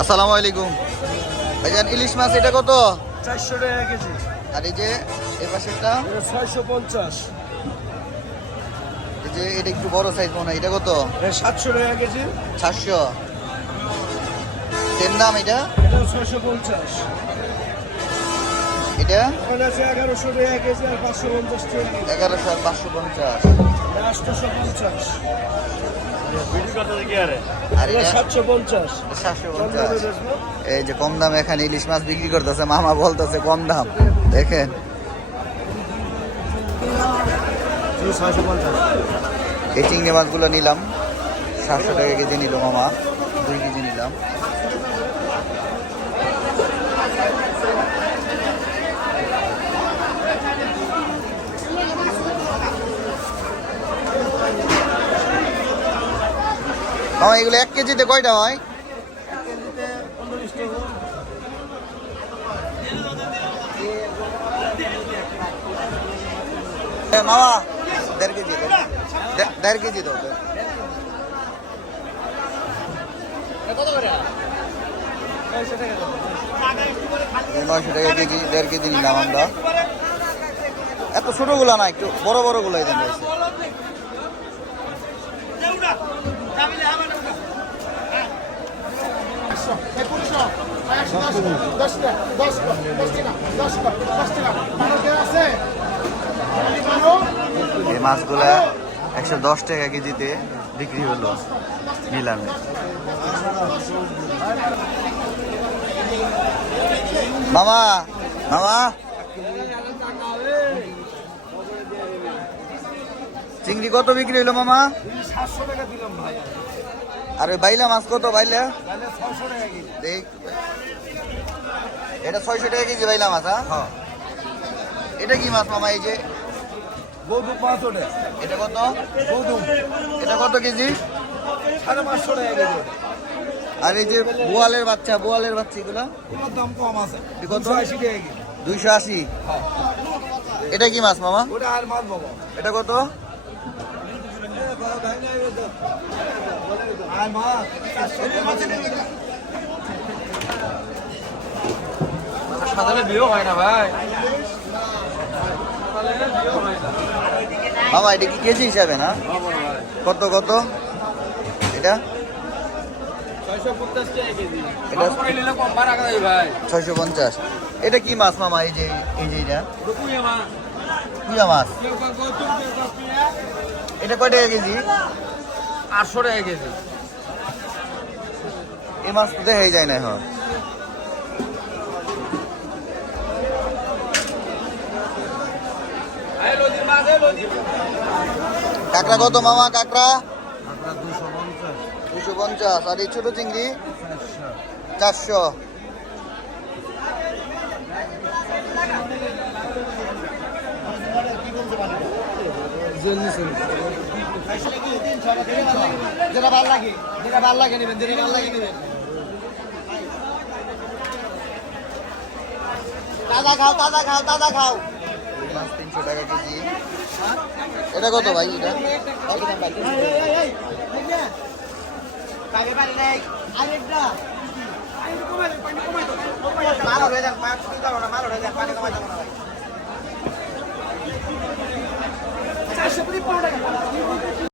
আসসালামু আলাইকুম ভাইজান, ইলিশ মাছ এটা কত? 400 টাকা কেজি। আর এই যে এই পাশেরটা, এটা 650। এই যে এটা একটু বড় সাইজ মনে হয়, এটা কত? এটা 700 টাকা কেজি। 700। সেম দাম এটা? এটা 650। এটা ওখানে আছে 1100 টাকা কেজি আর 550 টাকা কেজি। 1100 আর 550। এটা 850। আর এটা এটা 750। 750। এই যে কম দামে এখানে ইলিশ মাছ বিক্রি করতেছে, মামা বলতেছে কম দাম। দেখেন 650। এই চিংড়ি মাছগুলো নিলাম 700 টাকা কেজি নিল মামা, 2 কেজি নিলাম। মামা এগুলো 1 কেজিতে কয়টা হয়? 1 কেজিতে 15 টাকা। মামা 1.5 কেজি দাও, 1.5 কেজি দাও। কত করে? 900 টাকা। 900 টাকা কেজি, 1.5 কেজি নিলাম আমরা। এত ছোটগুলা না, একটু বড় বড় গুলাই দেন। এই মাছগুলা 110 টাকা কেজিতে বিক্রি হলো নিলামে। মামা মামা চিংড়ি কত বিক্রি হলো মামা? 700 টাকা দিলাম ভাই। আর ওই বাইলা মাছ কত? বাইলা তাহলে 600 টাকা কেজি। দেখ, এটা 600 টাকা কেজি বাইলা মাছ। হ্যাঁ, এটা কি মাছ মামা? এই যে বৌদু 500 টাকা। এটা কত? বৌদু এটা কত কেজি? 550 টাকা কেজি। আর এই যে বোয়ালের বাচ্চা, বোয়ালের বাচ্চা এগুলো এগুলোর দাম কম আছে। এটা কত? 280 টাকা কেজি। 280। এটা কি মাছ মামা? ওটা আর মাছ বাবা। এটা কত? আর মাছ সাধারণ বিয়ে হয় না ভাই। মামা এটা কি কেজি হিসাবে না? কত কত এটা? 650 টাকা কেজি। এটা করে নিলে কম ভাড়া করে ভাই। 650। এটা কি মাছ মামা? এই যে এটা রুকুয়া মাছ। কুইয়া মাছ। এটা কয় টাকা কেজি? 800 টাকা কেজি। এই মাছ তো দেখাই যায় না এখন। কাঁকড়া কত মামা? কাঁকড়া 250। আর এই ছোট চিংড়ি 400। যেটা ভাল লাগে, যেটা ভাল লাগে নেবেন, যেটা ভাল লাগে নেবেন। তাজা খাও, তাজা খাও, তাজা খাও। এই মাছ 300 টাকা কেজি। এটা কত ভাই? এটা